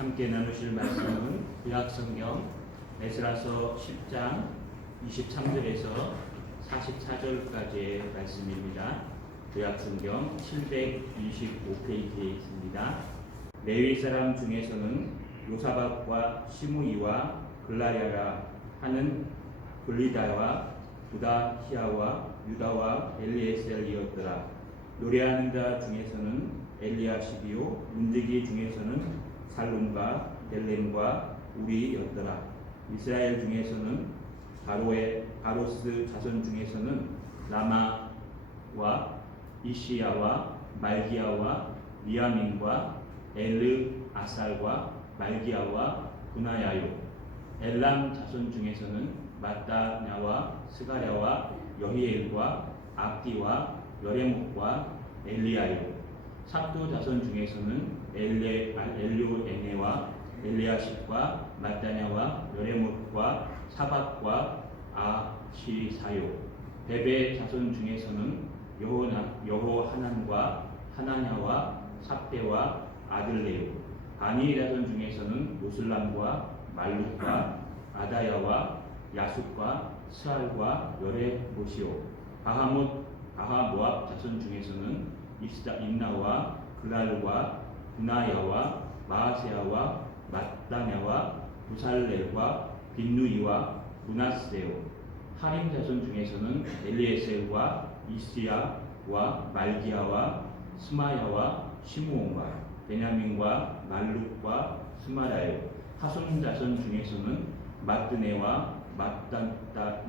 함께 나누실 말씀은 구약성경 에스라서 10장 23절에서 44절까지의 말씀입니다. 구약성경 725페이지에 있습니다. 레위 사람 중에서는 요사박과 시므이와 글라야라 하는 글리다와 부다히아와 유다와 엘리에셀이었더라. 노래하는 자 중에서는 엘리야십이요 문지기 중에서는 살룸과 델렘과 우리였더라. 이스라엘 중에서는 바로스 자손 중에서는 라마와 이시야와 말기야와 미야민과 엘르 아살과 말기야와 분하야요. 엘람 자손 중에서는 마따냐와 스가랴와 여히엘과 압디와 여레목과 엘리야요. 삽도 자손 중에서는 엘료에네와 엘리야십과 마따냐와 여레목과 사박과 아시사요. 베베 자손 중에서는 여호하난과 하나냐와 삽대와 아들레요. 바니 자손 중에서는 요슬람과 말룩과 아다야와 야숫과 스알과 여레못이요. 바하모압 자손 중에서는 임나와 그랄과 분하야와 마아세야와 마따냐와 부살렐과 빈누이와 문하세요. 하림 자손 중에서는 엘리에셀과 이스야와 말기야와 스마야와 시므온과 베냐민과 말룩과 스마라요. 하손 자손 중에서는 마뜨네와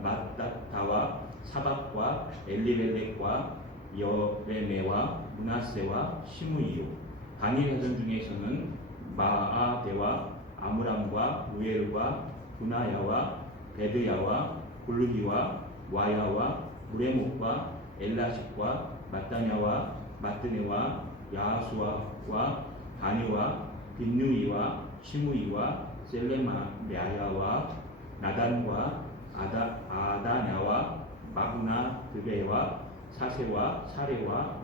마따타와 사박과 엘리벨렉과 여레메와 문하세와 시므이요. 바니 자손 중에서는 마아데와 아므람과 우엘과 분하야와 베드야와 골르기와 와야와 무레목과 엘라십과 마따냐와 마뜨네와 야하수아와 바니와 빈누이와 시므이와 셀레마야와 나단과 아다냐와 마구나 드베와 사세와 사레와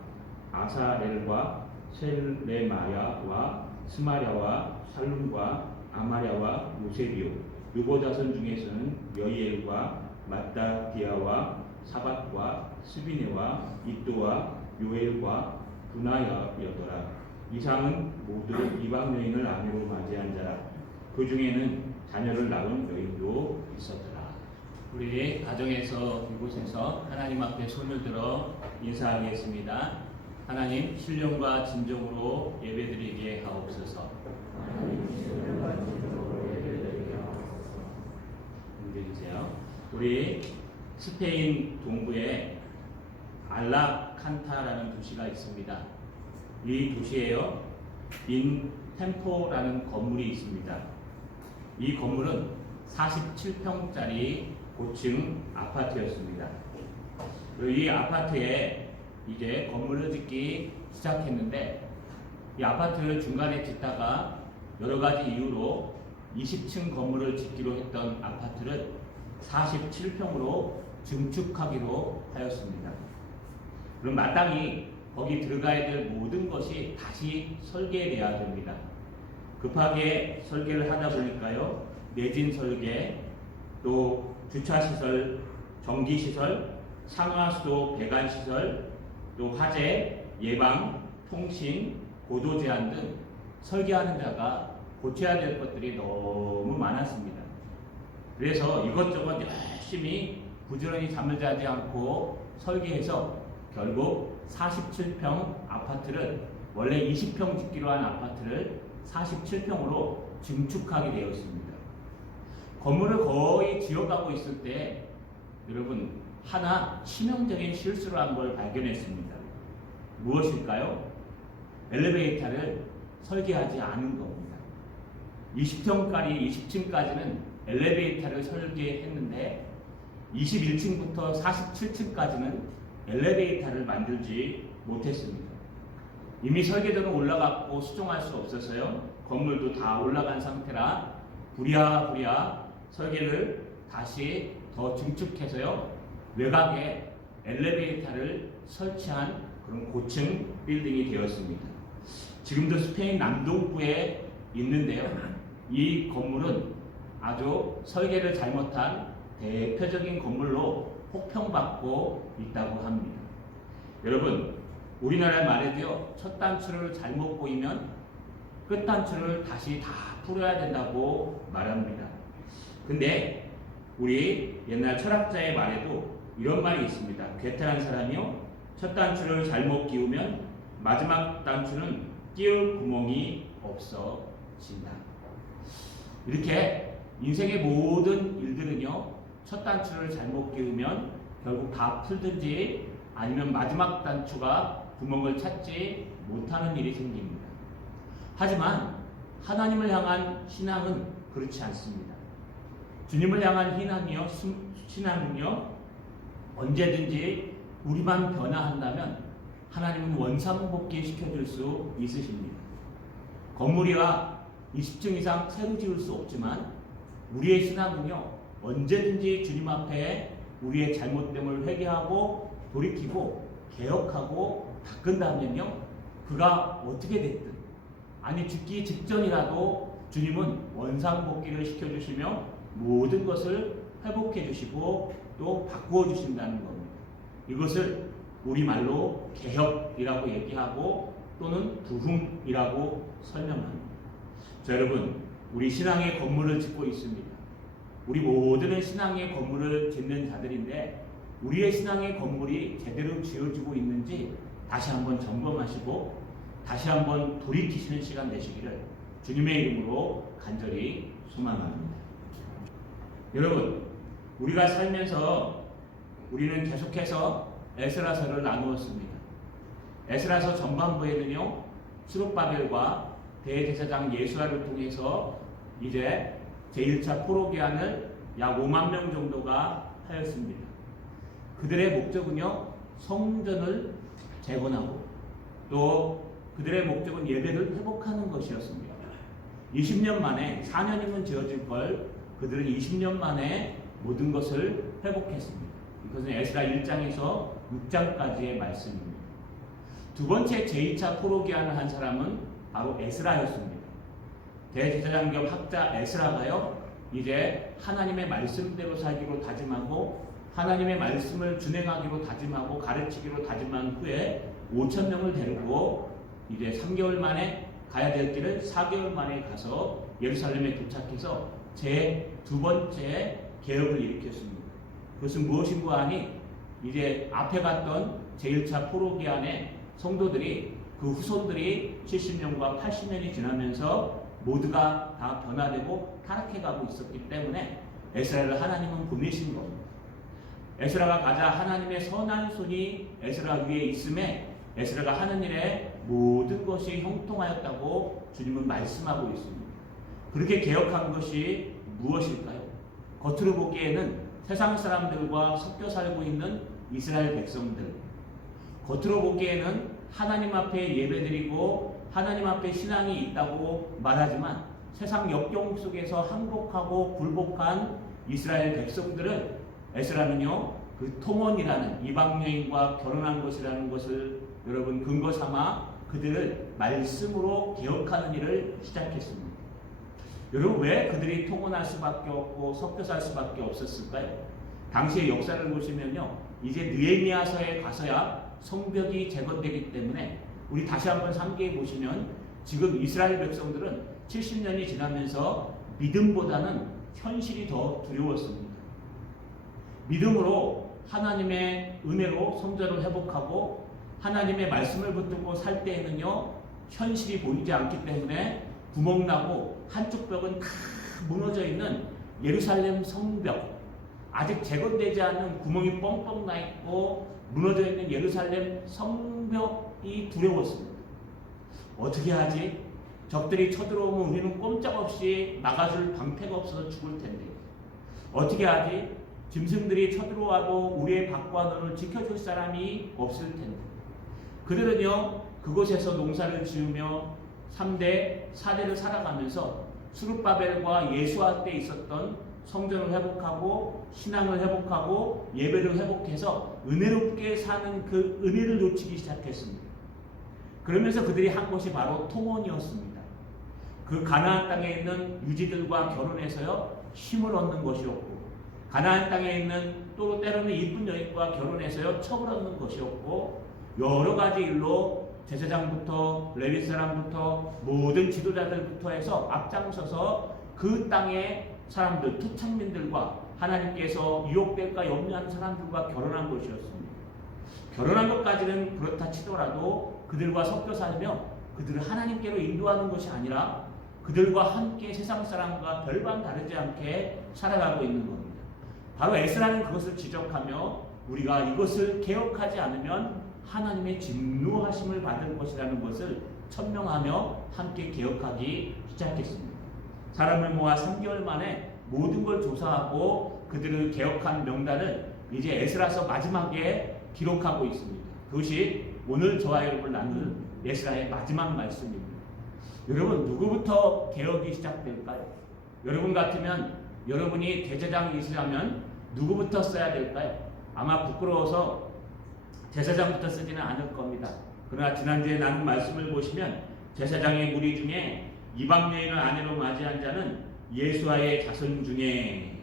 아사렐과 셀레마야와 스마랴와 살룸과 아마랴와 요셉이요. 유보 자손 중에서는 여이엘과 마따디아와 사밧과 스비네와 이또와 요엘과 분하야였더라. 이상은 모두 이방 여인을 아내로 맞이한 자라. 그 중에는 자녀를 낳은 여인도 있었더라. 우리 가정에서 이곳에서 하나님 앞에 손을 들어 인사하겠습니다. 하나님, 신령과 진정으로 예배드리게 하옵소서. 힘들으세요. 우리 스페인 동부에 알라칸타라는 도시가 있습니다. 이 도시에요, 인템포라는 건물이 있습니다. 이 건물은 47평짜리 고층 아파트였습니다. 이 아파트에 이제 건물을 짓기 시작했는데, 이 아파트를 중간에 짓다가 여러 가지 이유로 20층 건물을 짓기로 했던 아파트를 47평으로 증축하기로 하였습니다. 그럼 마땅히 거기 들어가야 될 모든 것이 다시 설계돼야 됩니다. 급하게 설계를 하다 보니까요, 내진 설계, 또 주차시설, 전기시설, 상하수도 배관시설, 또 화재, 예방, 통신, 고도 제한 등 설계하는 자가 고쳐야 될 것들이 너무 많았습니다. 그래서 이것저것 열심히 부지런히 잠을 자지 않고 설계해서 결국 47평 아파트를, 원래 20평 짓기로 한 아파트를 47평으로 증축하게 되었습니다. 건물을 거의 지어가고 있을 때 여러분, 하나 치명적인 실수를 한 걸 발견했습니다. 무엇일까요? 엘리베이터를 설계하지 않은 겁니다. 20층까지는 엘리베이터를 설계했는데 21층부터 47층까지는 엘리베이터를 만들지 못했습니다. 이미 설계도는 올라갔고 수정할 수 없어서요, 건물도 다 올라간 상태라 부랴부랴 설계를 다시 더 증축해서요, 외곽에 엘리베이터를 설치한 그런 고층 빌딩이 되었습니다. 지금도 스페인 남동부에 있는데요. 이 건물은 아주 설계를 잘못한 대표적인 건물로 혹평받고 있다고 합니다. 여러분, 우리나라에 말해도요, 첫 단추를 잘못 보이면 끝 단추를 다시 다 풀어야 된다고 말합니다. 근데 우리 옛날 철학자의 말에도 이런 말이 있습니다. 괴테한 사람이요, 첫 단추를 잘못 끼우면 마지막 단추는 끼울 구멍이 없어진다. 이렇게 인생의 모든 일들은요, 첫 단추를 잘못 끼우면 결국 다 풀든지 아니면 마지막 단추가 구멍을 찾지 못하는 일이 생깁니다. 하지만 하나님을 향한 신앙은 그렇지 않습니다. 주님을 향한 신앙은요, 언제든지 우리만 변화한다면 하나님은 원상복귀 시켜줄 수 있으십니다. 건물이야 20층 이상 새로 지을 수 없지만 우리의 신앙은요, 언제든지 주님 앞에 우리의 잘못됨을 회개하고 돌이키고 개혁하고 닦은다면요, 그가 어떻게 됐든, 아니 죽기 직전이라도 주님은 원상복귀를 시켜주시며 모든 것을 회복해 주시고 또 바꾸어 주신다는 겁니다. 이것을 우리말로 개혁이라고 얘기하고 또는 부흥이라고 설명합니다. 자, 여러분, 우리 신앙의 건물을 짓고 있습니다. 우리 모두는 신앙의 건물을 짓는 자들인데 우리의 신앙의 건물이 제대로 지어지고 있는지 다시 한번 점검하시고 다시 한번 돌이키시는 시간 되시기를 주님의 이름으로 간절히 소망합니다. 여러분, 우리가 살면서 우리는 계속해서 에스라서를 나누었습니다. 에스라서 전반부에는요, 스룹바벨과 대제사장 예수아를 통해서 이제 제1차 포로기한을 약 5만 명 정도가 하였습니다. 그들의 목적은요, 성전을 재건하고 또 그들의 목적은 예배를 회복하는 것이었습니다. 20년 만에, 4년이면 지어질 걸 그들은 20년 만에 모든 것을 회복했습니다. 이것은 에스라 1장에서 6장까지의 말씀입니다. 두 번째 제2차 포로기한을 한 사람은 바로 에스라였습니다. 대제사장 겸 학자 에스라가요, 이제 하나님의 말씀대로 살기로 다짐하고 하나님의 말씀을 준행하기로 다짐하고 가르치기로 다짐한 후에 5,000명을 데리고 이제 3개월 만에 가야 될 길을 4개월 만에 가서 예루살렘에 도착해서 제 두 번째 개혁을 일으켰습니다. 그것은 무엇인고 하니 이제 앞에 갔던 제1차 포로기한의 성도들이 그 후손들이 70년과 80년이 지나면서 모두가 다 변화되고 타락해가고 있었기 때문에 에스라를 하나님은 보내신 겁니다. 에스라가 가자 하나님의 선한 손이 에스라 위에 있음에 에스라가 하는 일에 모든 것이 형통하였다고 주님은 말씀하고 있습니다. 그렇게 개혁한 것이 무엇일까요? 겉으로 보기에는 세상 사람들과 섞여 살고 있는 이스라엘 백성들, 겉으로 보기에는 하나님 앞에 예배드리고 하나님 앞에 신앙이 있다고 말하지만 세상 역경 속에서 항복하고 굴복한 이스라엘 백성들은 에스라는요, 그 토몬이라는 이방 여인과 결혼한 것이라는 것을 여러분 근거 삼아 그들을 말씀으로 개혁하는 일을 시작했습니다. 여러분, 왜 그들이 통혼할 수밖에 없고 섞여 살 수밖에 없었을까요? 당시의 역사를 보시면요, 이제 느헤미야서에 가서야 성벽이 재건되기 때문에 우리 다시 한번 상기해 보시면 지금 이스라엘 백성들은 70년이 지나면서 믿음보다는 현실이 더 두려웠습니다. 믿음으로 하나님의 은혜로 성전을 회복하고 하나님의 말씀을 붙들고 살 때에는요, 현실이 보이지 않기 때문에 구멍나고 한쪽 벽은 다 무너져 있는 예루살렘 성벽, 아직 재건되지 않은 구멍이 뻥뻥 나 있고 무너져 있는 예루살렘 성벽이 두려웠습니다. 어떻게 하지? 적들이 쳐들어오면 우리는 꼼짝없이 막아줄 방패가 없어서 죽을 텐데 어떻게 하지? 짐승들이 쳐들어와도 우리의 밖과 너를 지켜줄 사람이 없을 텐데. 그들은요, 그곳에서 농사를 지으며 3대, 4대를 살아가면서 스룹바벨과 예수아 때 있었던 성전을 회복하고 신앙을 회복하고 예배를 회복해서 은혜롭게 사는 그 은혜를 놓치기 시작했습니다. 그러면서 그들이 한 것이 바로 통혼이었습니다. 그 가나안 땅에 있는 유지들과 결혼해서요 힘을 얻는 것이었고, 가나안 땅에 있는 또 때로는 이쁜 여인과 결혼해서요 척을 얻는 것이었고, 여러 가지 일로 제사장부터 레위 사람부터 모든 지도자들부터 해서 앞장서서 그 땅의 사람들, 토착민들과 하나님께서 유혹될까 염려하는 사람들과 결혼한 것이었습니다. 결혼한 것까지는 그렇다 치더라도 그들과 섞여 살며 그들을 하나님께로 인도하는 것이 아니라 그들과 함께 세상 사람과 별반 다르지 않게 살아가고 있는 겁니다. 바로 에스라는 그것을 지적하며 우리가 이것을 개혁하지 않으면 하나님의 진노하심을 받을 것이라는 것을 천명하며 함께 개혁하기 시작했습니다. 사람을 모아 3개월 만에 모든 걸 조사하고 그들을 개혁한 명단을 이제 에스라서 마지막에 기록하고 있습니다. 그것이 오늘 저와 여러분을 나눌 에스라의 마지막 말씀입니다. 여러분, 누구부터 개혁이 시작될까요? 여러분 같으면, 여러분이 대제장이시라면 누구부터 써야 될까요? 아마 부끄러워서 제사장부터 쓰지는 않을 겁니다. 그러나 지난주에 나눈 말씀을 보시면 제사장의 무리 중에 이방 여인을 아내로 맞이한 자는 예수아의 자손 중에,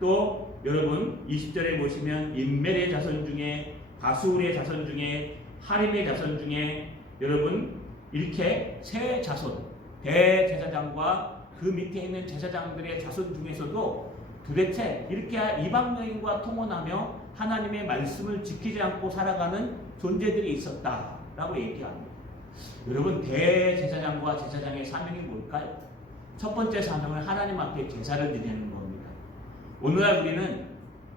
또 여러분 20절에 보시면 인멜의 자손 중에, 바수울의 자손 중에, 하림의 자손 중에, 여러분 이렇게 세 자손, 대제사장과 그 밑에 있는 제사장들의 자손 중에서도 도대체 이렇게 이방 여인과 통혼하며 하나님의 말씀을 지키지 않고 살아가는 존재들이 있었다라고 얘기합니다. 여러분, 대제사장과 제사장의 사명이 뭘까요? 첫 번째 사명은 하나님 앞에 제사를 드리는 겁니다. 오늘날 우리는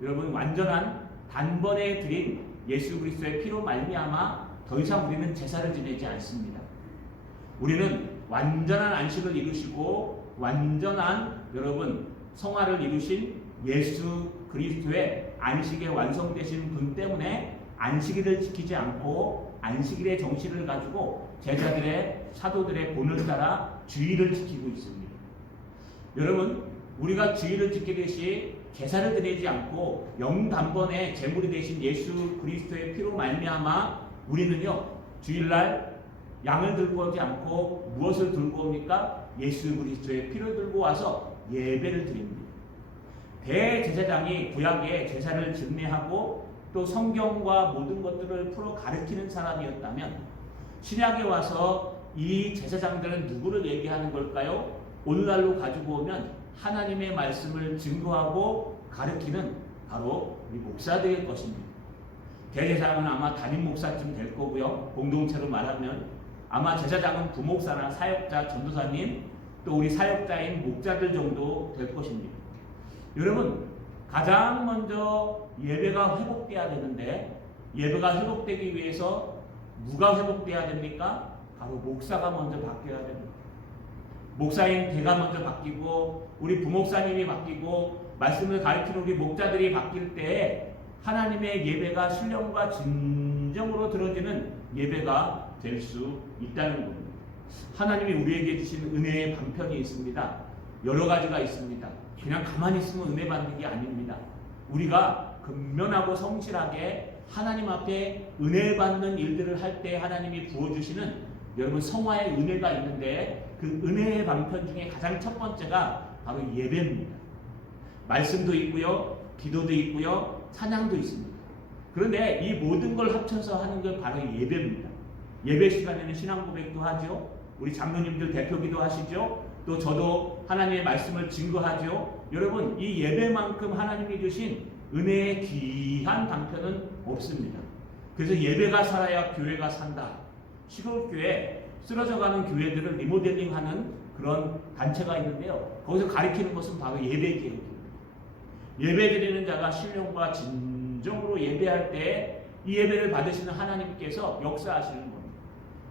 여러분 완전한 단번에 드린 예수 그리스도의 피로 말미암아 더 이상 우리는 제사를 지내지 않습니다. 우리는 완전한 안식을 이루시고 완전한 여러분 성화를 이루신 예수 그리스도의 안식에 완성되신 분 때문에 안식일을 지키지 않고 안식일의 정신을 가지고 제자들의 사도들의 본을 따라 주일을 지키고 있습니다. 여러분, 우리가 주일을 지키듯이 제사를 드리지 않고 영단번에 제물이 되신 예수 그리스도의 피로 말미암아 우리는요 주일날 양을 들고 오지 않고 무엇을 들고 옵니까? 예수 그리스도의 피를 들고 와서 예배를 드립니다. 대제사장이 구약의 제사를 증례하고 또 성경과 모든 것들을 풀어 가르치는 사람이었다면 신약에 와서 이 제사장들은 누구를 얘기하는 걸까요? 오늘날로 가지고 오면 하나님의 말씀을 증거하고 가르치는 바로 우리 목사들일 것입니다. 대제사장은 아마 담임 목사쯤 될 거고요. 공동체로 말하면 아마 제사장은 부목사나 사역자, 전도사님, 또 우리 사역자인 목자들 정도 될 것입니다. 여러분, 가장 먼저 예배가 회복돼야 되는데 예배가 회복되기 위해서 누가 회복돼야 됩니까? 바로 목사가 먼저 바뀌어야 됩니다. 목사인 제가 먼저 바뀌고 우리 부목사님이 바뀌고 말씀을 가르치는 우리 목자들이 바뀔 때 하나님의 예배가 신령과 진정으로 들어지는 예배가 될 수 있다는 겁니다. 하나님이 우리에게 주신 은혜의 방편이 있습니다. 여러 가지가 있습니다. 그냥 가만히 있으면 은혜 받는 게 아닙니다. 우리가 근면하고 성실하게 하나님 앞에 은혜 받는 일들을 할 때 하나님이 부어주시는 여러분 성화의 은혜가 있는데 그 은혜의 방편 중에 가장 첫 번째가 바로 예배입니다. 말씀도 있고요, 기도도 있고요, 찬양도 있습니다. 그런데 이 모든 걸 합쳐서 하는 게 바로 예배입니다. 예배 시간에는 신앙 고백도 하죠. 우리 장로님들 대표기도 하시죠. 또 저도 하나님의 말씀을 증거하죠. 여러분, 이 예배만큼 하나님이 주신 은혜의 귀한 방편은 없습니다. 그래서 예배가 살아야 교회가 산다. 시골교회, 쓰러져가는 교회들을 리모델링하는 그런 단체가 있는데요. 거기서 가리키는 것은 바로 예배개혁입니다. 예배드리는 자가 신령과 진정으로 예배할 때 이 예배를 받으시는 하나님께서 역사하시는 겁니다.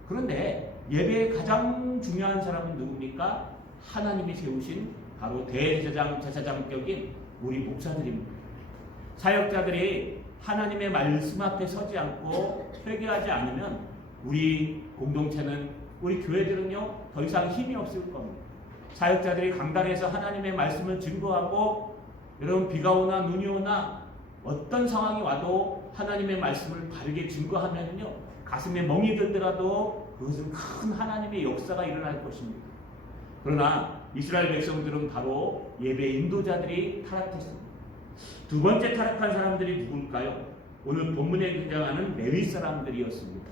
그런데 예배의 가장 중요한 사람은 누굽니까? 하나님이 세우신 바로 대제사장, 제사장격인 우리 목사들입니다. 사역자들이 하나님의 말씀 앞에 서지 않고 회개하지 않으면 우리 공동체는, 우리 교회들은요 더 이상 힘이 없을 겁니다. 사역자들이 강단에서 하나님의 말씀을 증거하고 여러분 비가 오나 눈이 오나 어떤 상황이 와도 하나님의 말씀을 바르게 증거하면요 가슴에 멍이 들더라도 그것은 큰 하나님의 역사가 일어날 것입니다. 그러나 이스라엘 백성들은 바로 예배 인도자들이 타락했습니다. 두 번째 타락한 사람들이 누굴까요? 오늘 본문에 등장하는 레위 사람들이었습니다.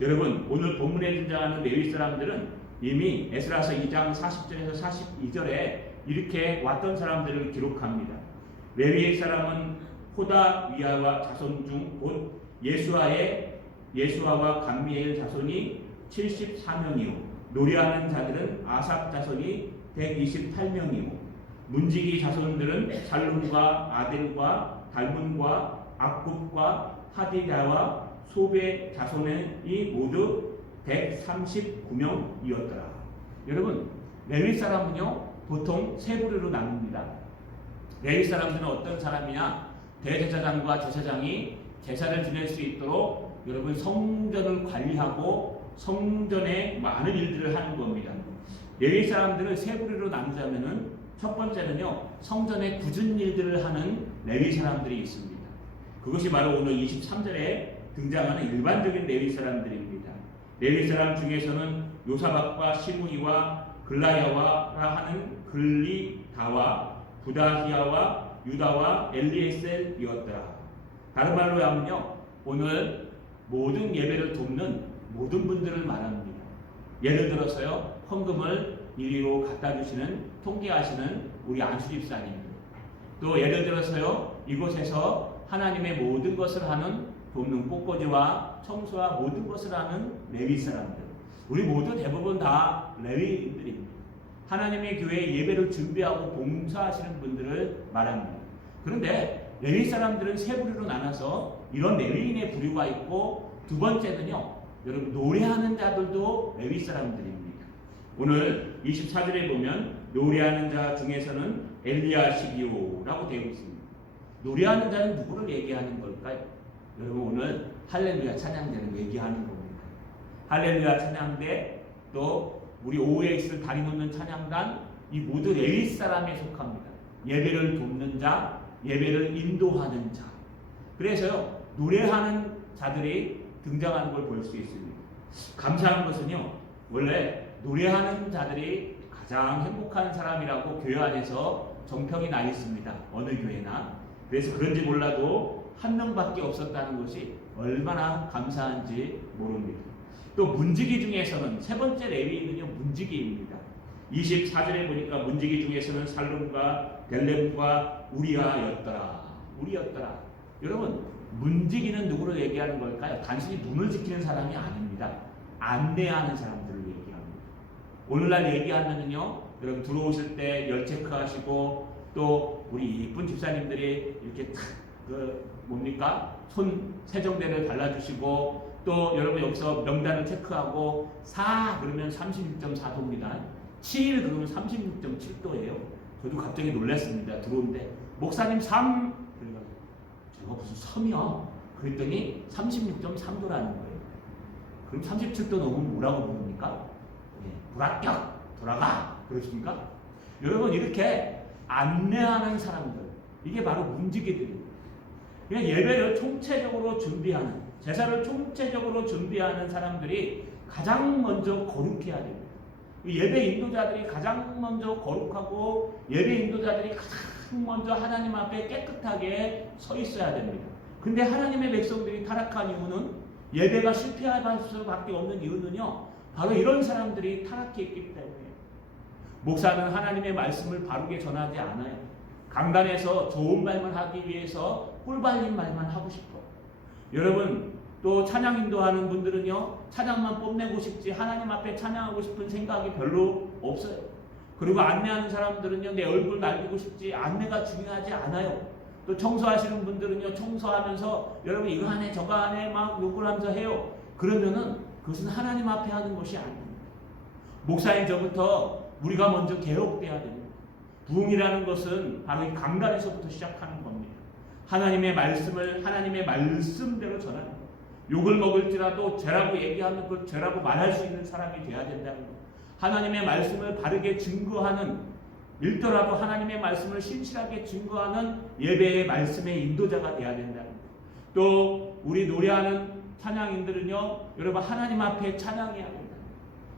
여러분, 오늘 본문에 등장하는 레위 사람들은 이미 에스라서 2장 40절에서 42절에 이렇게 왔던 사람들을 기록합니다. 레위의 사람은 호다위아와 자손 중 곧 예수아와 감미엘 자손이 74명이요 노래하는 자들은 아삽 자손이 128명이요 문지기 자손들은 살룸과 아델과 달문과 악굽과 하디다와 소베 자손이 모두 139명이었더라. 여러분, 레위 사람은요 보통 세 부류로 나눕니다. 레위 사람들은 어떤 사람이냐? 대제사장과 제사장이 제사를 지낼 수 있도록 여러분 성전을 관리하고 성전에 많은 일들을 하는 겁니다. 레위 사람들을 세 부류로 나누자면은 첫 번째는요 성전에 굳은 일들을 하는 레위 사람들이 있습니다. 그것이 바로 오늘 23절에 등장하는 일반적인 레위 사람들입니다. 레위 사람 중에서는 요사박과 시므이와 글라야와라 하는 글리다와 부다히야와 유다와 엘리에셀이었더라. 다른 말로 하면요 오늘 모든 예배를 돕는 모든 분들을 말합니다. 예를 들어서요 헌금을 이리로 갖다 주시는 통계하시는 우리 안수 집사님, 또 예를 들어서요 이곳에서 하나님의 모든 것을 하는 돕는 꽃꽂이와 청소와 모든 것을 하는 레위 사람들, 우리 모두 대부분 다 레위인들입니다. 하나님의 교회에 예배를 준비하고 봉사하시는 분들을 말합니다. 그런데 레위 사람들은 세 부류로 나눠서 이런 레위인의 부류가 있고, 두 번째는요 여러분 노래하는 자들도 레위 사람들입니다. 오늘 24절에 보면 노래하는 자 중에서는 엘리야십이요라고 되어 있습니다. 노래하는 자는 누구를 얘기하는 걸까요? 여러분 오늘 할렐루야 찬양대를 얘기하는 겁니다. 할렐루야 찬양대, 또 우리 오후에 있을 다리 놓는 찬양단, 이 모두 레위 사람에 속합니다. 예배를 돕는 자, 예배를 인도하는 자. 그래서요 노래하는 자들이 등장하는 걸 볼 수 있습니다. 감사한 것은요 원래 노래하는 자들이 가장 행복한 사람이라고 교회 안에서 정평이 나 있습니다. 어느 교회나. 그래서 그런지 몰라도 한 명밖에 없었다는 것이 얼마나 감사한지 모릅니다. 또 문지기 중에서는 세 번째 레위인은요 문지기입니다. 24절에 보니까 문지기 중에서는 살룸과 델렘과 우리야였더라. 여러분 문지기는 누구를 얘기하는 걸까요? 단순히 문을 지키는 사람이 아닙니다. 안내하는 사람들을 얘기합니다. 오늘날 얘기하면은요 여러분 들어오실 때 열 체크하시고, 또 우리 이쁜 집사님들이 이렇게 손 세정대를 발라주시고, 또 여러분 여기서 명단을 체크하고 4 그러면 36.4도입니다. 7 그러면 36.7도예요. 저도 갑자기 놀랐습니다. 들어오는데 목사님 3 그러니까 제가 무슨 3이야? 그랬더니 36.3도라는 거예요. 그럼 37도 넘으면 뭐라고 부릅니까? 불합격 돌아가 그러십니까? 여러분 이렇게 안내하는 사람들, 이게 바로 문지기들입니다. 그냥 예배를 총체적으로 준비하는, 제사를 총체적으로 준비하는 사람들이 가장 먼저 거룩해야 됩니다. 예배 인도자들이 가장 먼저 거룩하고, 예배 인도자들이 가장 먼저 하나님 앞에 깨끗하게 서 있어야 됩니다. 근데 하나님의 백성들이 타락한 이유는, 예배가 실패할 수밖에 없는 이유는요 바로 이런 사람들이 타락했기 때문에. 목사는 하나님의 말씀을 바르게 전하지 않아요. 강단에서 좋은 말만 하기 위해서 꿀발린 말만 하고 싶어. 여러분 또 찬양 인도하는 분들은요 찬양만 뽐내고 싶지 하나님 앞에 찬양하고 싶은 생각이 별로 없어요. 그리고 안내하는 사람들은요 내 얼굴 날리고 싶지 안내가 중요하지 않아요. 또 청소하시는 분들은요 청소하면서 여러분 이거 하네 저거 하네 막 욕을 하면서 해요. 그러면은 그것은 하나님 앞에 하는 것이 아닙니다. 목사인 저부터 우리가 먼저 개혁돼야 됩니다. 부흥이라는 것은 바로 이 강단에서부터 시작하는 겁니다. 하나님의 말씀을 하나님의 말씀대로 전하는 것. 욕을 먹을지라도 죄라고 얘기하는 것, 죄라고 말할 수 있는 사람이 돼야 된다는 것. 하나님의 말씀을 바르게 증거하는, 읽더라도 하나님의 말씀을 신실하게 증거하는 예배의 말씀의 인도자가 돼야 된다는 것. 또 우리 노래하는 찬양인들은요 여러분 하나님 앞에 찬양해야 된다.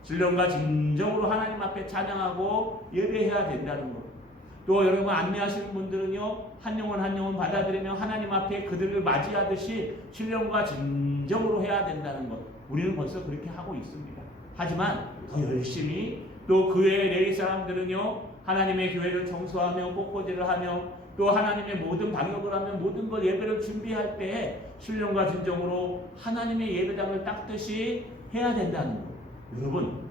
신령과 진정으로 하나님 앞에 찬양하고 예배해야 된다는 것. 또 여러분 안내하시는 분들은요, 한 영혼 한 영혼 받아들이며 하나님 앞에 그들을 맞이하듯이 신령과 진정으로 해야 된다는 것. 우리는 벌써 그렇게 하고 있습니다. 하지만 더 열심히, 또 그 외의 레위 사람들은요, 하나님의 교회를 청소하며 꽃꽂이를 하며 또 하나님의 모든 방역을 하며 모든 걸 예배를 준비할 때에 신령과 진정으로 하나님의 예배당을 닦듯이 해야 된다는 것. 여러분,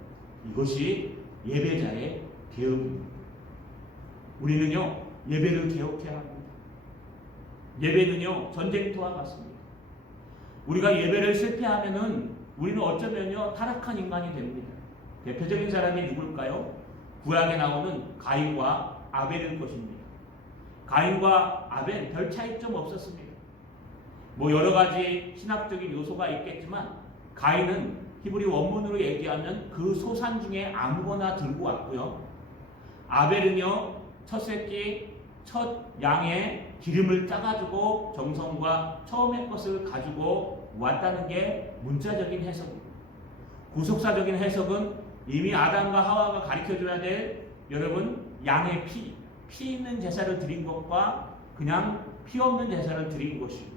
이것이 예배자의 개혁입니다. 우리는요, 예배를 개혁해야 합니다. 예배는요, 전쟁터와 같습니다. 우리가 예배를 실패하면은 우리는 어쩌면요, 타락한 인간이 됩니다. 대표적인 사람이 누굴까요? 구약에 나오는 가인과 아벨일 것입니다. 가인과 아벨 별 차이점 없었습니다. 뭐 여러 가지 신학적인 요소가 있겠지만 가인은 히브리 원문으로 얘기하면 그 소산 중에 아무거나 들고 왔고요. 아벨은요, 첫 새끼, 첫 양의 기름을 짜가지고 정성과 처음의 것을 가지고 왔다는 게 문자적인 해석입니다. 구속사적인 해석은 이미 아담과 하와가 가르쳐줘야 될 여러분 양의 피 있는 제사를 드린 것과 그냥 피 없는 제사를 드린 것이고,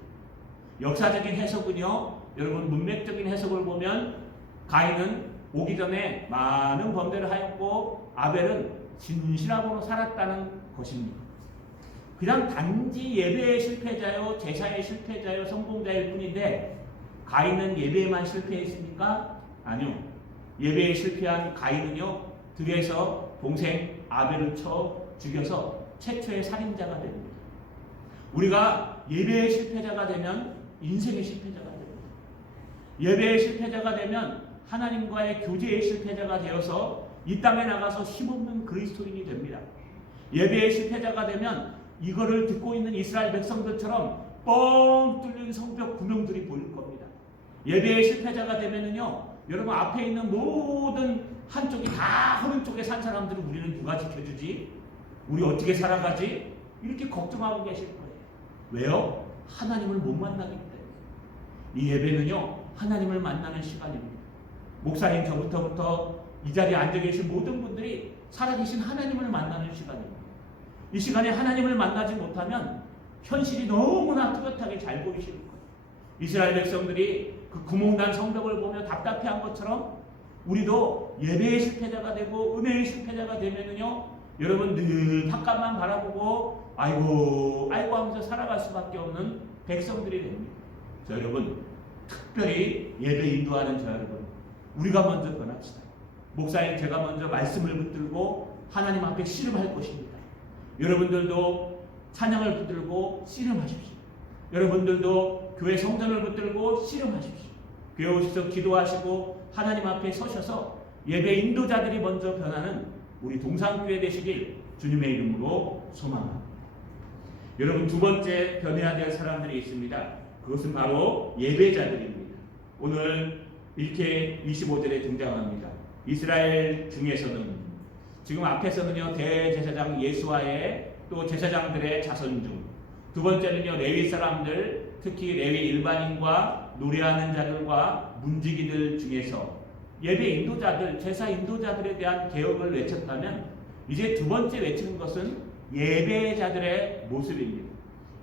역사적인 해석은요, 여러분 문맥적인 해석을 보면 가인은 오기 전에 많은 범죄를 하였고 아벨은 진실함으로 살았다는 것입니다. 그냥 단지 예배의 실패자요, 제사의 실패자요, 성공자일 뿐인데 가인은 예배에만 실패했습니까? 아니요. 예배에 실패한 가인은요, 득에서 동생 아벨을 쳐 죽여서 최초의 살인자가 됩니다. 우리가 예배의 실패자가 되면 인생의 실패자가 됩니다. 예배의 실패자가 되면 하나님과의 교제의 실패자가 되어서 이 땅에 나가서 힘없는 그리스도인이 됩니다. 예배의 실패자가 되면 이거를 듣고 있는 이스라엘 백성들처럼 뻥 뚫린 성벽 구멍들이 보일 겁니다. 예배의 실패자가 되면은요, 여러분 앞에 있는 모든 한쪽이 다 오른쪽에 산 사람들을 우리는 누가 지켜주지? 우리 어떻게 살아가지? 이렇게 걱정하고 계실 거예요. 왜요? 하나님을 못 만나기 때문에. 이 예배는요, 하나님을 만나는 시간입니다. 목사님 저부터 이 자리에 앉아 계신 모든 분들이 살아계신 하나님을 만나는 시간입니다. 이 시간에 하나님을 만나지 못하면 현실이 너무나 뚜렷하게 잘 보이실 거예요. 이스라엘 백성들이 그 구멍난 성벽을 보며 답답해한 것처럼 우리도 예배의 실패자가 되고 은혜의 실패자가 되면은요, 여러분 늘 탁감만 바라보고 아이고 하면서 살아갈 수밖에 없는 백성들이 됩니다. 자, 여러분, 특별히 예배 인도하는 저 여러분, 우리가 먼저 변합시다. 목사님, 제가 먼저 말씀을 붙들고 하나님 앞에 씨름할 것입니다. 여러분들도 찬양을 붙들고 씨름하십시오. 여러분들도 교회 성전을 붙들고 씨름하십시오. 교회 오셔서 기도하시고 하나님 앞에 서셔서 예배 인도자들이 먼저 변하는 우리 동산교회 되시길 주님의 이름으로 소망합니다. 여러분, 두 번째 변해야 될 사람들이 있습니다. 그것은 바로 예배자들입니다. 오늘 이렇게 25절에 등장합니다. 이스라엘 중에서는, 지금 앞에서는요, 대제사장 예수와의 또 제사장들의 자손 중, 두 번째는요, 레위 사람들, 특히 레위 일반인과 노래하는 자들과 문지기들 중에서 예배 인도자들, 제사 인도자들에 대한 개혁을 외쳤다면, 이제 두 번째 외치는 것은 예배자들의 모습입니다.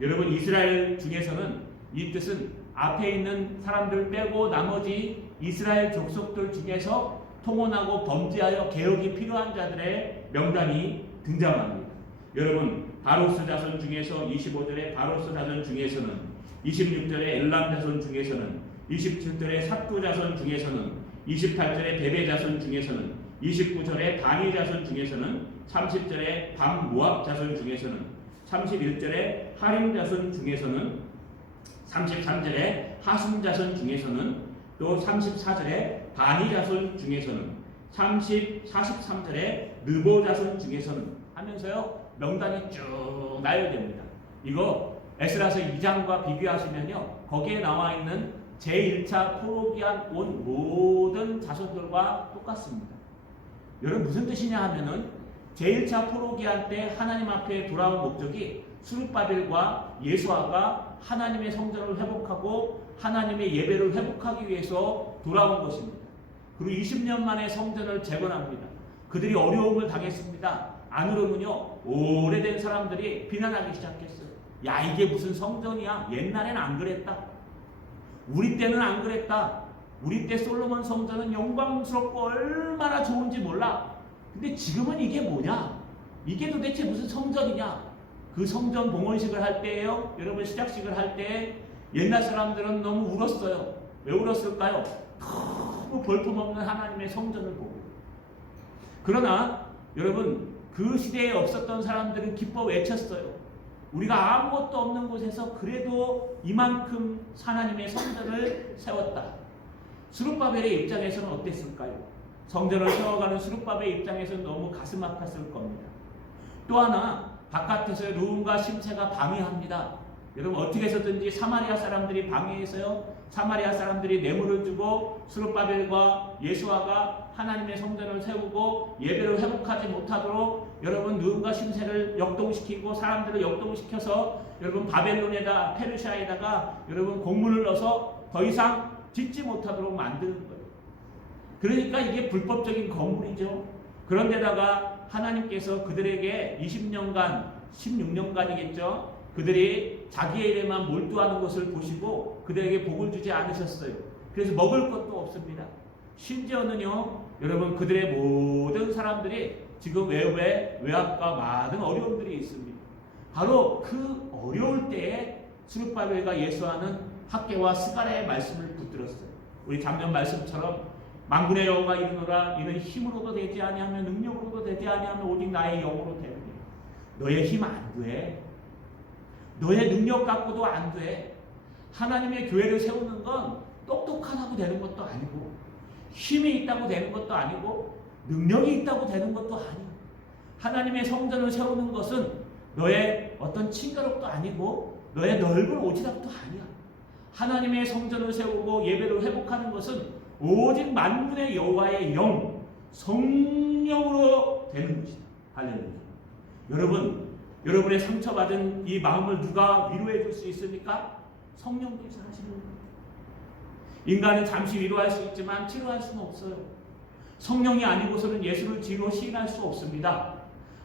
여러분, 이스라엘 중에서는 이 뜻은 앞에 있는 사람들 빼고 나머지 이스라엘 족속들 중에서 통혼하고 범죄하여 개혁이 필요한 자들의 명단이 등장합니다. 여러분, 바로스 자손 중에서 25절에 바로스 자손 중에서는, 26절에 엘람 자손 중에서는, 27절에 삭두 자손 중에서는, 28절에 베베 자손 중에서는, 29절에 다니 자손 중에서는, 30절에 밤모압 자손 중에서는, 31절에 하림 자손 중에서는, 33절에 하숨 자손 중에서는, 또 34절에 바니 자손 중에서는, 43절에 느보 자손 중에서는 하면서요, 명단이 쭉 나열됩니다. 이거 에스라서 2장과 비교하시면요, 거기에 나와 있는 제1차 포로기한 온 모든 자손들과 똑같습니다. 여러분, 무슨 뜻이냐 하면은 제1차 포로기한 때 하나님 앞에 돌아온 목적이 스룹바벨과 예수아가 하나님의 성전을 회복하고 하나님의 예배를 회복하기 위해서 돌아온 것입니다. 그리고 20년 만에 성전을 재건합니다. 그들이 어려움을 당했습니다. 안으로는요, 오래된 사람들이 비난하기 시작했어요. 야, 이게 무슨 성전이야? 옛날엔 안 그랬다. 우리 때는 안 그랬다. 우리 때 솔로몬 성전은 영광스럽고 얼마나 좋은지 몰라. 근데 지금은 이게 뭐냐? 이게 도대체 무슨 성전이냐? 그 성전 봉헌식을 할 때예요. 여러분 시작식을 할 때 옛날 사람들은 너무 울었어요. 왜 울었을까요? 너무 볼품없는 하나님의 성전을 보고. 그러나 여러분 그 시대에 없었던 사람들은 기뻐 외쳤어요. 우리가 아무것도 없는 곳에서 그래도 이만큼 하나님의 성전을 세웠다. 스룹바벨의 입장에서는 어땠을까요? 성전을 세워가는 스룹바벨의 입장에서는 너무 가슴 아팠을 겁니다. 또 하나 바깥에서 르움과 심새가 방해합니다. 여러분 어떻게 해서든지 사마리아 사람들이 방해해서요. 사마리아 사람들이 뇌물을 주고 스룹바벨과 예수아가 하나님의 성전을 세우고 예배를 회복하지 못하도록 여러분 르움과 심새를 역동시키고 사람들을 역동시켜서 여러분 바벨론에다 페르시아에다가 여러분 공문을 넣어서 더 이상 짓지 못하도록 만드는 거예요. 그러니까 이게 불법적인 건물이죠. 그런데다가 하나님께서 그들에게 20년간 16년간이겠죠. 그들이 자기의 일에만 몰두하는 것을 보시고 그들에게 복을 주지 않으셨어요. 그래서 먹을 것도 없습니다. 심지어는요, 여러분 그들의 모든 사람들이 지금 외압과 많은 어려움들이 있습니다. 바로 그 어려울 때에 스룹바벨과 예수아는 학개와 스가랴의 말씀을 붙들었어요. 우리 작년 말씀처럼 만군의 여호와가 이르노라 이는 힘으로도 되지 아니하며 능력으로도 되지 아니하며 오직 나의 영으로 되느니. 너의 힘 안 돼. 너의 능력 갖고도 안 돼. 하나님의 교회를 세우는 건 똑똑하다고 되는 것도 아니고 힘이 있다고 되는 것도 아니고 능력이 있다고 되는 것도 아니고 하나님의 성전을 세우는 것은 너의 어떤 친가력도 아니고 너의 넓은 오지랖도 아니야. 하나님의 성전을 세우고 예배를 회복하는 것은 오직 만군의 여호와의 영, 성령으로 되는 것이다. 할렐루야. 여러분, 여러분의 상처받은 이 마음을 누가 위로해 줄 수 있습니까? 성령께서 하시는 거예요. 인간은 잠시 위로할 수 있지만 치료할 수는 없어요. 성령이 아니고서는 예수를 뒤로 시인할 수 없습니다.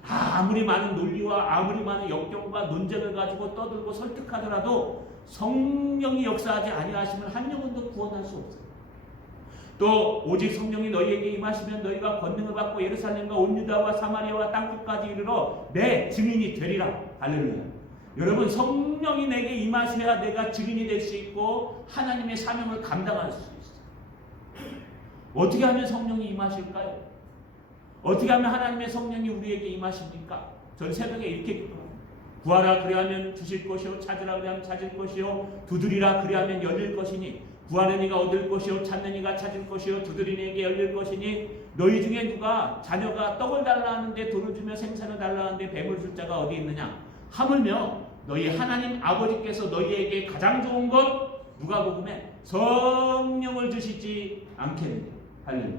아무리 많은 논리와 아무리 많은 역경과 논쟁을 가지고 떠들고 설득하더라도 성령이 역사하지 아니하시면 한 영혼도 구원할 수 없어요. 또 오직 성령이 너희에게 임하시면 너희가 권능을 받고 예루살렘과 온 유다와 사마리아와 땅끝까지 이르러 내 증인이 되리라. 할렐루야. 여러분 성령이 내게 임하셔야 내가 증인이 될 수 있고 하나님의 사명을 감당할 수 있어요. 어떻게 하면 성령이 임하실까요? 어떻게 하면 하나님의 성령이 우리에게 임하십니까? 전 새벽에 이렇게 기도합니다. 구하라 그리하면 주실 것이요 찾으라 그리하면 찾을 것이요 두드리라 그리하면 열릴 것이니 구하는 이가 얻을 것이요 찾는 이가 찾을 것이요 두드리는 이에게 열릴 것이니 너희 중에 누가 자녀가 떡을 달라 하는데 돌을 주며 생선을 달라 하는데 뱀을 줄 자가 어디 있느냐? 하물며 너희 하나님 아버지께서 너희에게 가장 좋은 것 누가복음에 성령을 주시지 않겠느냐. 할렐루야.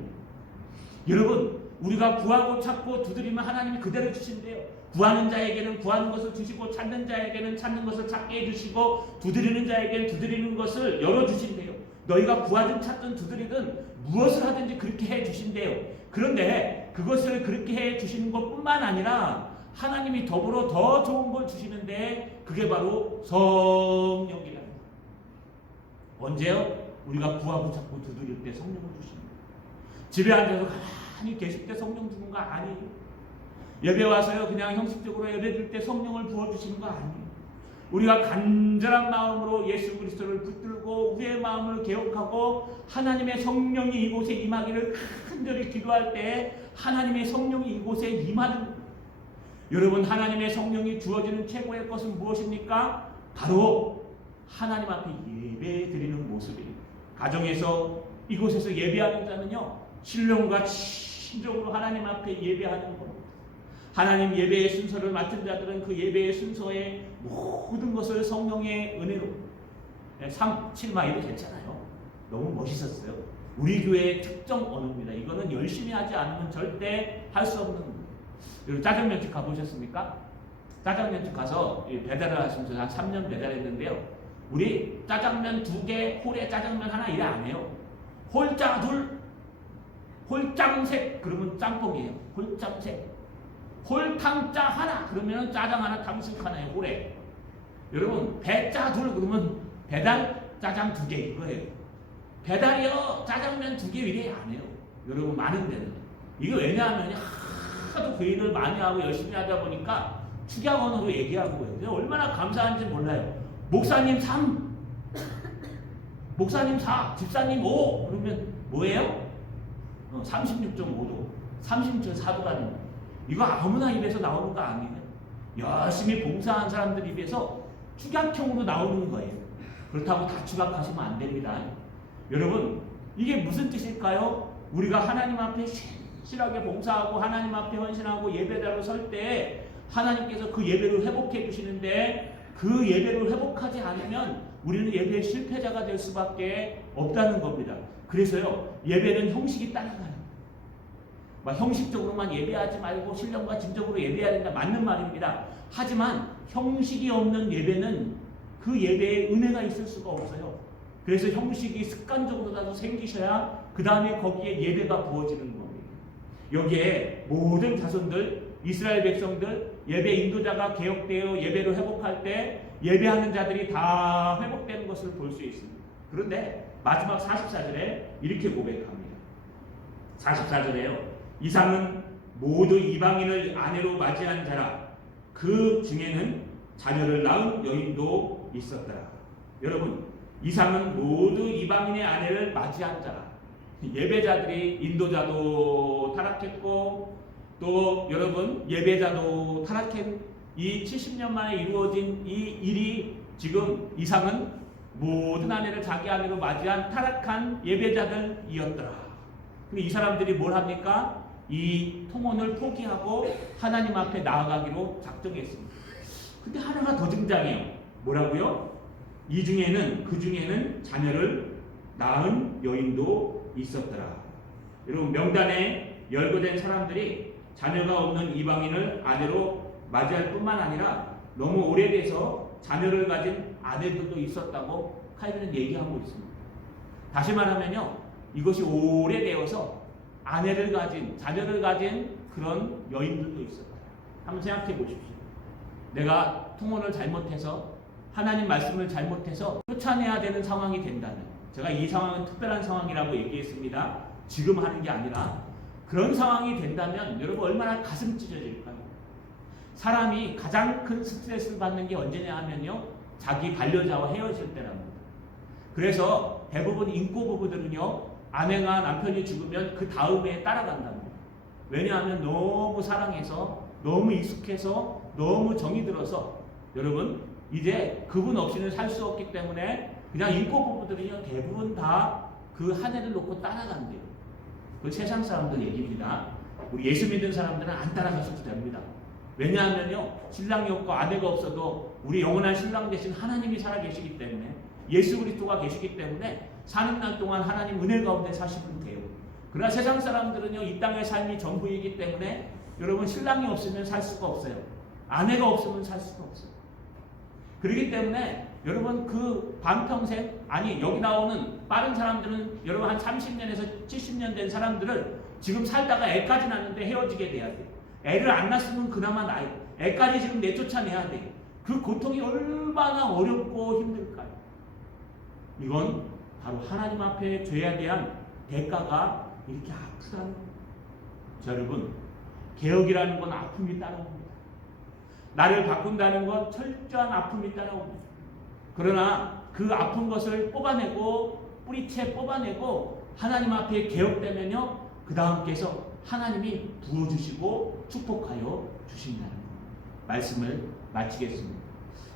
여러분 우리가 구하고 찾고 두드리면 하나님이 그대로 주신대요. 구하는 자에게는 구하는 것을 주시고 찾는 자에게는 찾는 것을 찾게 해주시고 두드리는 자에게는 두드리는 것을 열어주신대요. 너희가 구하든 찾든 두드리든 무엇을 하든지 그렇게 해주신대요. 그런데 그것을 그렇게 해주시는 것뿐만 아니라 하나님이 더불어 더 좋은 걸 주시는데 그게 바로 성령이라는 거예요. 언제요? 우리가 구하고 찾고 두드릴 때 성령을 주십니다. 집에 앉아서 가만히 계실 때 성령 주는 거 아니에요. 예배 와서요 그냥 형식적으로 예배 드릴 때 성령을 부어주시는 거 아니에요. 우리가 간절한 마음으로 예수 그리스도를 붙들고 우리의 마음을 개혁하고 하나님의 성령이 이곳에 임하기를 간절히 기도할 때 하나님의 성령이 이곳에 임하는 거예요. 여러분 하나님의 성령이 주어지는 최고의 것은 무엇입니까? 바로 하나님 앞에 예배 드리는 모습입니다. 가정에서 이곳에서 예배하는 자는요 신령과 진정으로 하나님 앞에 예배하는 겁니다. 하나님 예배의 순서를 맡은 자들은 그 예배의 순서의 모든 것을 성령의 은혜로 7마일도 괜찮아요. 너무 멋있었어요. 우리 교회의 특정 언어입니다. 이거는 열심히 하지 않으면 절대 할 수 없는 거예요. 여러분 짜장면집 가보셨습니까? 짜장면집 가서 배달을 하시면서 한 3년 배달했는데요. 우리 짜장면 2개, 홀에 짜장면 하나 이래 안 해요. 홀짜 둘, 홀장색 그러면 짬뽕이에요. 홀장색. 홀탕짜 하나 그러면 짜장 하나 탕수육 하나에 홀에. 여러분 배짜 둘 그러면 배달 짜장 2개 이거예요. 배달이요 짜장면 2개 이래 안 해요. 여러분 많은 데는. 이게 왜냐하면 하도 그 일을 많이 하고 열심히 하다 보니까 축약원으로 얘기하고요. 얼마나 감사한지 몰라요. 목사님 3, 목사님 4, 집사님 5 그러면 뭐예요? 36.5도, 36.4도라는 이거 아무나 입에서 나오는 거 아니에요. 열심히 봉사한 사람들 입에서 축약형으로 나오는 거예요. 그렇다고 다 축약하시면 안 됩니다. 여러분 이게 무슨 뜻일까요? 우리가 하나님 앞에 신실하게 봉사하고 하나님 앞에 헌신하고 예배자로 설 때 하나님께서 그 예배를 회복해 주시는데 그 예배를 회복하지 않으면 우리는 예배의 실패자가 될 수밖에 없다는 겁니다. 그래서요 예배는 형식이 따라가요. 막 형식적으로만 예배하지 말고 신령과 진정으로 예배해야 된다. 맞는 말입니다. 하지만 형식이 없는 예배는 그 예배에 은혜가 있을 수가 없어요. 그래서 형식이 습관적으로라도 생기셔야 그 다음에 거기에 예배가 부어지는 겁니다. 여기에 모든 자손들, 이스라엘 백성들, 예배 인도자가 개혁되어 예배를 회복할 때 예배하는 자들이 다 회복되는 것을 볼 수 있습니다. 그런데 마지막 44절에 이렇게 고백합니다. 44절에요. 이상은 모두 이방인을 아내로 맞이한 자라. 그 중에는 자녀를 낳은 여인도 있었더라. 여러분 이상은 모두 이방인의 아내를 맞이한 자라. 예배자들이 인도자도 타락했고 또 여러분 예배자도 타락한 이 70년 만에 이루어진 이 일이 지금 이상은 모든 아내를 자기 아내로 맞이한 타락한 예배자들이었더라. 근데 이 사람들이 뭘 합니까? 이 통혼을 포기하고 하나님 앞에 나아가기로 작정했습니다. 근데 하나가 더 등장해요. 뭐라고요? 그 중에는 자녀를 낳은 여인도 있었더라. 여러분 명단에 열거된 사람들이 자녀가 없는 이방인을 아내로 맞이할 뿐만 아니라 너무 오래돼서 자녀를 가진 아내들도 있었다고 칼빈은 얘기하고 있습니다. 다시 말하면요, 이것이 오래되어서 아내를 가진, 자녀를 가진 그런 여인들도 있었다. 한번 생각해 보십시오. 내가 통혼을 잘못해서 하나님 말씀을 잘못해서 쫓아내야 되는 상황이 된다면, 제가 이 상황은 특별한 상황이라고 얘기했습니다. 지금 하는 게 아니라 그런 상황이 된다면 여러분 얼마나 가슴 찢어질까요? 사람이 가장 큰 스트레스를 받는 게 언제냐 하면요, 자기 반려자와 헤어질 때랍니다. 그래서 대부분 인고 부부들은요, 아내가 남편이 죽으면 그 다음에 따라간답니다. 왜냐하면 너무 사랑해서, 너무 익숙해서, 너무 정이 들어서 여러분 이제 그분 없이는 살 수 없기 때문에 그냥 인고 부부들은요 대부분 다 그 한 해를 놓고 따라간대요. 그 세상 사람들 얘기입니다. 우리 예수 믿는 사람들은 안 따라가셔도 됩니다. 왜냐하면요, 신랑이 없고 아내가 없어도 우리 영원한 신랑 대신 하나님이 살아계시기 때문에, 예수 그리스도가 계시기 때문에 사는 날 동안 하나님 은혜 가운데 사시면 돼요. 그러나 세상 사람들은요, 이 땅의 삶이 전부이기 때문에 여러분 신랑이 없으면 살 수가 없어요. 아내가 없으면 살 수가 없어요. 그렇기 때문에 여러분 그 반평생, 아니 여기 나오는 빠른 사람들은 여러분 한 30년에서 70년 된 사람들을 지금 살다가 애까지 낳는데 헤어지게 돼야 돼요. 애를 안 낳았으면 그나마 나요. 애까지 지금 내쫓아내야 돼요. 그 고통이 얼마나 어렵고 힘들까요? 이건 바로 하나님 앞에 죄에 대한 대가가 이렇게 아프다는 겁니다. 자, 여러분, 개혁이라는 건 아픔이 따라옵니다. 나를 바꾼다는 건 철저한 아픔이 따라옵니다. 그러나 그 아픈 것을 뽑아내고 뿌리채 뽑아내고 하나님 앞에 개혁되면요, 그 다음께서 하나님이 부어주시고 축복하여 주신다는 말씀을 마치겠습니다.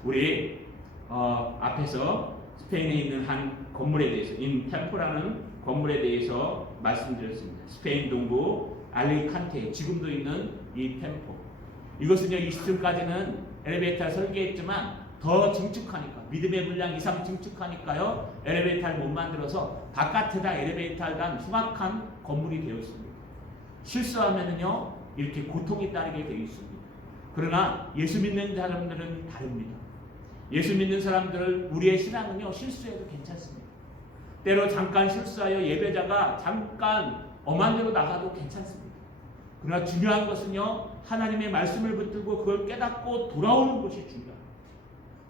우리 앞에서 스페인에 있는 한 건물에 대해서, 인템포라는 건물에 대해서 말씀드렸습니다. 스페인 동부 알리칸테, 지금도 있는 이 템포. 이것은요, 20층까지는 엘리베이터 설계했지만 더 증축하니까, 믿음의 분량 이상 증축하니까요, 엘리베이터를 못 만들어서 바깥에다 엘리베이터를 단 흉악한 건물이 되었습니다. 실수하면은요, 이렇게 고통이 따르게 되어 있습니다. 그러나 예수 믿는 사람들은 다릅니다. 예수 믿는 사람들을, 우리의 신앙은요, 실수해도 괜찮습니다. 때로 잠깐 실수하여 예배자가 잠깐 엄한 대로 나가도 괜찮습니다. 그러나 중요한 것은요, 하나님의 말씀을 붙들고 그걸 깨닫고 돌아오는 것이 중요합니다.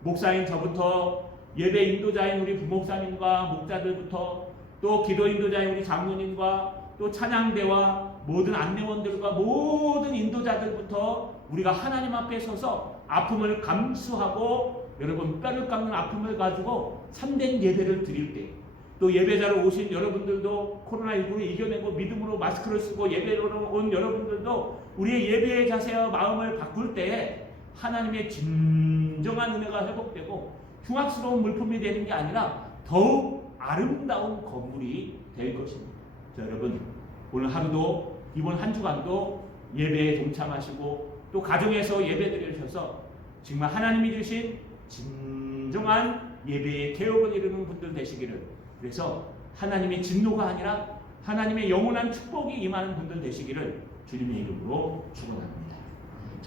목사인 저부터 예배 인도자인 우리 부목사님과 목자들부터 또 기도 인도자인 우리 장로님과 또 찬양대와 모든 안내원들과 모든 인도자들부터 우리가 하나님 앞에 서서 아픔을 감수하고 여러분 뼈를 깎는 아픔을 가지고 참된 예배를 드릴 때, 또 예배자로 오신 여러분들도 코로나19를 이겨내고 믿음으로 마스크를 쓰고 예배로 온 여러분들도 우리의 예배의 자세와 마음을 바꿀 때 하나님의 진정한 은혜가 회복되고 흉악스러운 물품이 되는 게 아니라 더욱 아름다운 건물이 될 것입니다. 자, 여러분 오늘 하루도 이번 한 주간도 예배에 동참하시고 또 가정에서 예배 드리셔서 정말 하나님이 주신 진정한 예배의 개혁을 이루는 분들 되시기를, 그래서 하나님의 진노가 아니라 하나님의 영원한 축복이 임하는 분들 되시기를 주님의 이름으로 축원합니다.